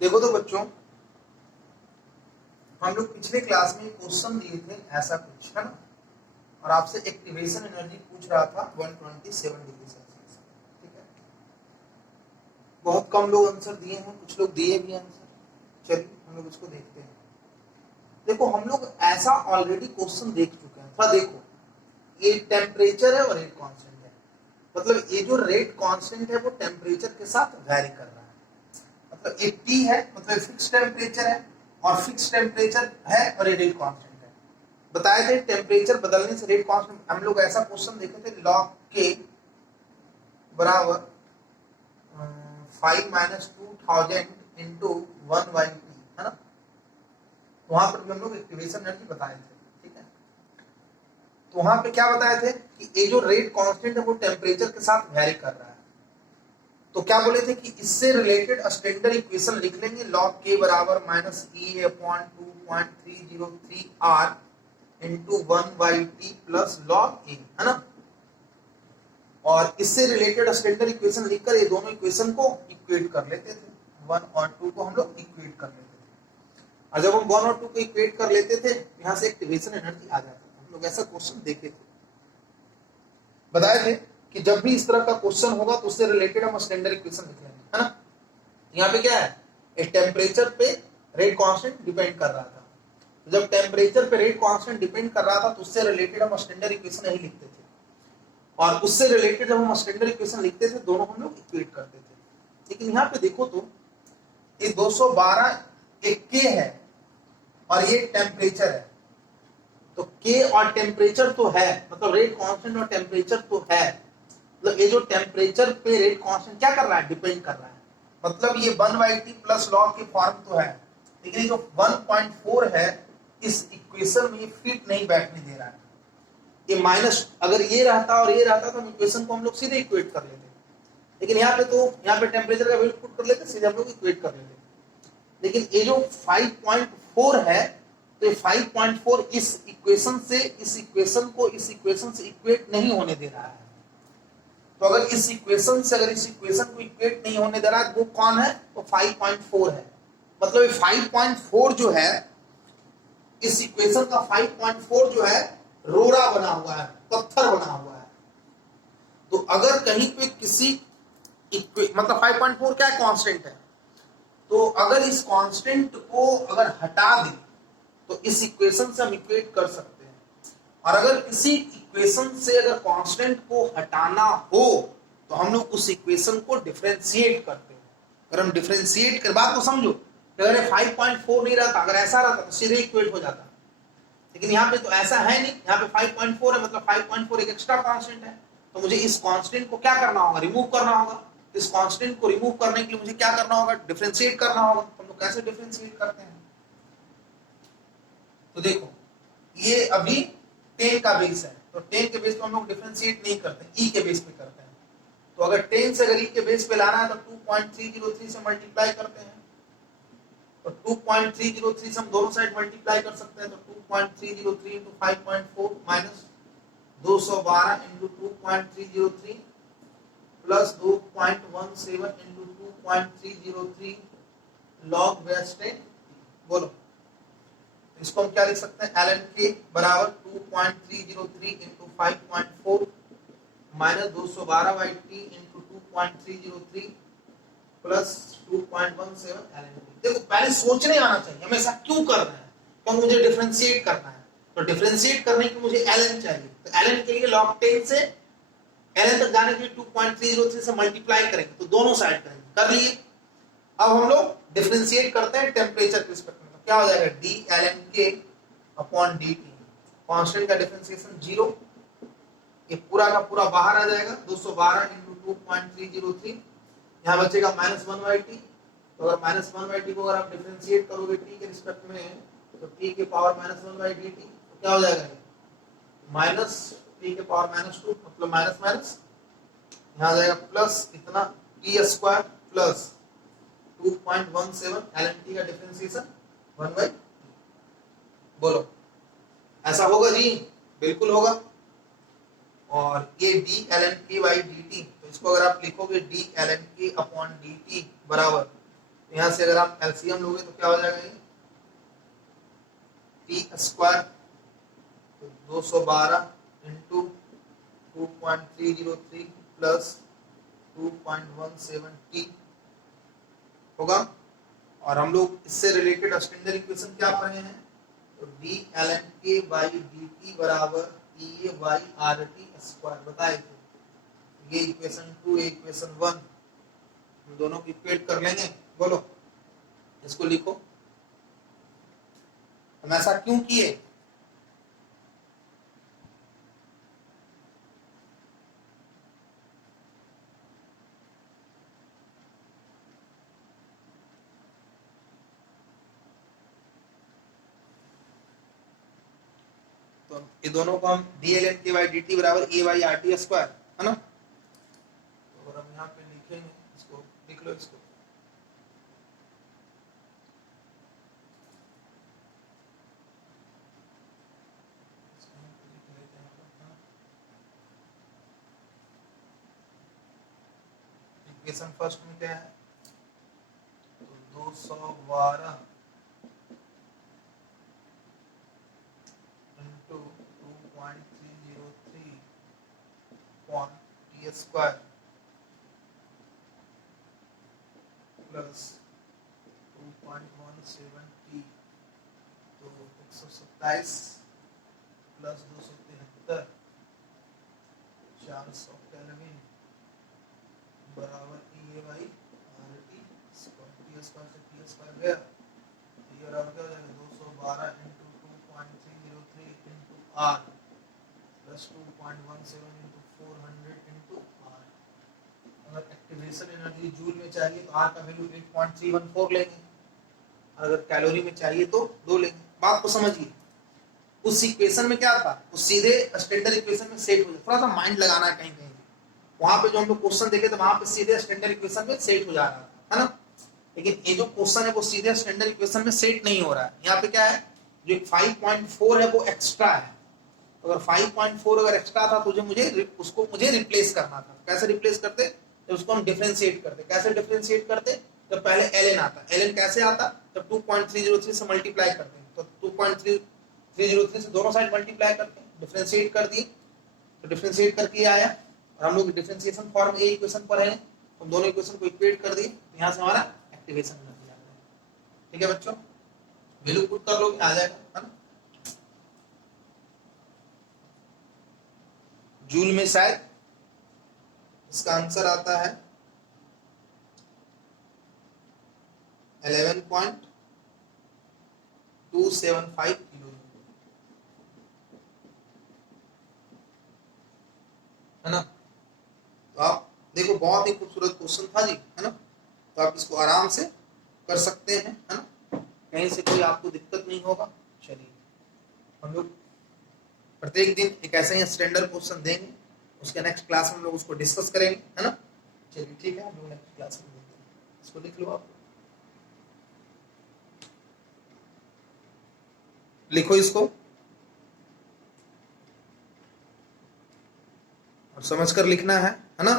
देखो तो बच्चों, हम लोग पिछले क्लास में क्वेश्चन दिए थे ऐसा कुछ, है ना, और आपसे एक्टिवेशन एनर्जी पूछ रहा था 127 डिग्री सेल्सियस। ठीक है, बहुत कम लोग आंसर दिए हैं, कुछ लोग दिए भी आंसर। चलिए हम लोग इसको देखते हैं। देखो हम लोग ऐसा ऑलरेडी क्वेश्चन देख चुके हैं। थोड़ा देखो, ये टेम्परेचर है और रेट कांस्टेंट है, मतलब ये जो रेट कांस्टेंट है वो टेम्परेचर के साथ वैरी कर रहा है। मतलब ये T है, मतलब फिक्स टेम्परेचर है, और फिक्स टेम्परेचर है और ये रेट कांस्टेंट है। बताए थे टेम्परेचर बदलने से रेट कांस्टेंट। हम लोग ऐसा क्वेश्चन देखे थे, log K बराबर 5 - 2000 इंटू 1/T, है ना। वहां पर भी हम लोग एक्टिवेशन एनर्जी बताए थे। ठीक है, तो वहां पे क्या बताए थे कि ये जो रेट कांस्टेंट है वो टेम्परेचर के साथ वैरी कर रहा है। तो क्या बोले थे कि इससे रिलेटेड स्टैंडर्ड इक्वेशन लिख लेंगे, log K बराबर -E/2.303 R into 1/T plus log A, है ना। और इससे रिलेटेड स्टैंडर्ड इक्वेशन लिखकर ये दोनों इक्वेशन को इक्वेट कर लेते थे। 1 और 2 को हम लोग इक्वेट कर लेते थे, और जब हम 1 और 2 को इक्वेट कर लेते थे यहां से एक्टिवेशन एनर्जी आ जाती थी। हम लोग ऐसा क्वेश्चन देखे थे, बताए थे कि जब भी इस तरह का क्वेश्चन होगा तो उससे रिलेटेड हम स्टैंडर्ड इक्वेशन लिख लेंगे, है ना। यहाँ पे क्या है, इस टेम्परेचर पे रेट कांस्टेंट डिपेंड कर रहा था। जब टेम्परेचर पे रेट कांस्टेंट डिपेंड कर रहा था तो उससे रिलेटेड हम स्टैंडर्ड इक्वेशन नहीं लिखते थे, और उससे रिलेटेड जब हम स्टैंडर्ड इक्वेशन लिखते थे दोनों हम लोग इक्वेट करते थे। लेकिन यहाँ पे देखो तो ये 212 एक K है और ये टेम्परेचर है। तो K और टेम्परेचर तो है, मतलब रेट कांस्टेंट और टेम्परेचर तो है, मतलब ये जो टेम्परेचर पे रेट कांस्टेंट क्या कर रहा है, डिपेंड कर रहा है। मतलब ये 1/T प्लस log के फॉर्म तो है, लेकिन ये जो 1.4 है इस इक्वेशन में फिट नहीं बैठने दे रहा है। ये माइनस, अगर ये रहता और ये रहता तो हम इक्वेशन को हम लोग सीधे इक्वेट कर लेते, लेकिन यहाँ पे तो यहाँ पे टेम्परेचर का वैल्यू पुट कर लेते, सीधे हम लोग इक्वेट कर लेते। लेकिन ये जो 5.4 है, तो 5.4 इस इक्वेशन से इस इक्वेशन को इस इक्वेशन से इक्वेट नहीं होने दे रहा है। तो अगर इस इक्वेशन से अगर इस इक्वेशन को इक्वेट नहीं होने दे रहा है, वो कौन है, तो 5.4 है। मतलब ये 5.4 जो है, इस इक्वेशन का 5.4 जो है रोरा बना हुआ है, पत्थर बना हुआ है। तो अगर कहीं पे किसी मतलब 5.4 क्या है, कांस्टेंट है। तो अगर इस कांस्टेंट को अगर हटा दें तो इस इक्वेशन से हम इक्वेट कर सकते हैं। और अगर किसी इक्वेशन से अगर कांस्टेंट को हटाना हो तो हम लोग उस इक्वेशन को डिफरेंशिएट करते हैं। अगर हम डिफरेंशिएट कर, बात को समझो, अगर 5.4 नहीं रहता, अगर ऐसा रहता तो सीधे इक्वेट हो जाता, लेकिन यहाँ पे तो ऐसा है नहीं। यहाँ पे 5.4 है, मतलब 5.4 एक एक्स्ट्रा कांस्टेंट है। तो मुझे इस कांस्टेंट को क्या करना होगा, रिमूव करना होगा। इस कांस्टेंट को रिमूव करने के लिए मुझे क्या करना होगा, डिफरेंशिएट करना होगा। हम लोग कैसे डिफरेंशिएट करते हैं, तो देखो ये अभी 10 का बेस है, तो 10 के बेस पे हम लोग डिफरेंशिएट नहीं करते, ई के बेस पे करते हैं। तो अगर 10 से अगर ई के बेस पे लाना है तो 2.303 से मल्टीप्लाई करते हैं। तो 2.303 से हम दोनों साइड मल्टीप्लाई कर सकते हैं। तो 2.303 into 5.4 minus 212 into 2.303 plus 2.17 into 2.303 log base 10। बोलो इसको हम क्या लिख सकते हैं, ln k बराबर 2.303 into 5.4 minus 212/t into 2.303 plus 2.17 ln k। देखो पहले सोचने आना चाहिए हमेशा क्यों कर रहे हैं, क्योंकि मुझे डिफरेंशिएट करना है। तो डिफरेंशिएट करने के मुझे ln चाहिए, तो ln के लिए log 10 से ln तक जाने के लिए 2.303 से मल्टीप्लाई करेंगे, तो दोनों साइड करेंगे, कर लिए। अब हम लोग डिफरेंशिएट करते हैं टेम्परेचर के रिस्पेक्ट में, तो क्या हो जाएगा, d ln k upon dt। Constant का डिफरेंशिएशन 0, ये पूरा का पूरा बाहर आ जाएगा। 212 इंटू 2.303, यहाँ बचेगा -1/t। तो अगर -1/t को अगर आप डिफरेंशिएट करोगे t के रिस्पेक्ट में, तो t के पावर -1/dt, तो क्या हो जाएगा, माइनस t के पावर -2, मतलब माइनस माइनस यहाँ आ जाएगा प्लस इतना t square plus 2.17 ln t का डिफरेंशिएशन 1/t। बोलो ऐसा होगा जी, बिल्कुल होगा। और ये d ln k by dt, तो इसको अगर आप लिखोगे d ln k upon dt बराबर यहाँ से अगर आप एलसीएम लोगे तो क्या हो जाएगा ये टी स्क्वायर, तो 212 इंटू 2.303 प्लस 2.17 टी होगा। और हम लोग इससे रिलेटेड स्टैंडर्ड इक्वेशन क्या पढ़े हैं, तो डी एल एन के बाई डी टी बराबर E A by R T square बताए थे। ये इक्वेशन 2 इक्वेशन 1 हम दोनों को इक्वेट कर लेंगे। बोलो इसको लिखो, हम ऐसा क्यों किए, तो ये दोनों को हम डी एल एन के बाई डी टी बराबर ए बाई आर टी स्क्वायर है ना। तो अगर हम यहाँ पे लिखेंगे इसको, लिख लो इसको, इक्वेशन फर्स्ट में क्या है, तो 212 into 2.303 T square plus 2.17 T, तो 127 प्लस 273 400 केल्विन बराबर E A by R T square, T square से टी स्क्वायर गया, ये बराबर क्या हो जाएगा 212 into 2.303 into R plus 2.17 into 400 into R. अगर एक्टिवेशन एनर्जी जूल में चाहिए तो आर का वैल्यू 8.314 लेंगे, अगर कैलोरी में चाहिए तो 2 लेंगे। बात को समझिए, उस इक्वेशन में क्या था, वो सीधे स्टैंडर्ड इक्वेशन में सेट हो जाए, थोड़ा सा माइंड लगाना है कहीं कहीं। वहां पे जो हम लोग क्वेश्चन देखे थे वहां पे सीधे स्टैंडर्ड इक्वेशन में सेट हो जा रहा था, है ना। लेकिन ये जो क्वेश्चन है वो सीधे स्टैंडर्ड इक्वेशन में सेट नहीं हो रहा है। यहाँ पे क्या है, जो 5.4 है वो एक्स्ट्रा है। अगर 5.4 अगर एक्स्ट्रा था तो मुझे रिप्लेस करना था। कैसे रिप्लेस करते, तो उसको हम डिफरेंशिएट करते। कैसे डिफरेंशिएट करते, तो पहले ln आता। ln कैसे आता, जब 2.303 से मल्टीप्लाई करते हैं, तो 2.303 से दोनों साइड मल्टीप्लाई करते हैं, डिफरेंशिएट कर दिए, तो डिफरेंशिएट करके आया। और हम लोग डिफरेंशिएशन फॉर्म ए इक्वेशन पर है, तो दोनों इक्वेशन को इक्वेट कर दिए, यहाँ से हमारा एक्टिवेशन एनर्जी आ गया। ठीक है बच्चों, वैल्यू पुट कर लो, आ जाएगा, है ना। जूल में शायद इसका आंसर आता है 11.275 किलो, है ना। तो आप देखो बहुत ही खूबसूरत क्वेश्चन था जी, है ना। तो आप इसको आराम से कर सकते हैं, है ना, कहीं से कोई आपको दिक्कत नहीं होगा। चलिए हम लोग प्रत्येक दिन एक ऐसे ही स्टैंडर्ड क्वेश्चन देंगे, उसके नेक्स्ट क्लास में हम लोग उसको डिस्कस करेंगे, है ना। चलिए ठीक है, हम लोग नेक्स्ट क्लास में मिलते हैं। इसको लिख लो, आप लिखो इसको और समझकर लिखना है ना।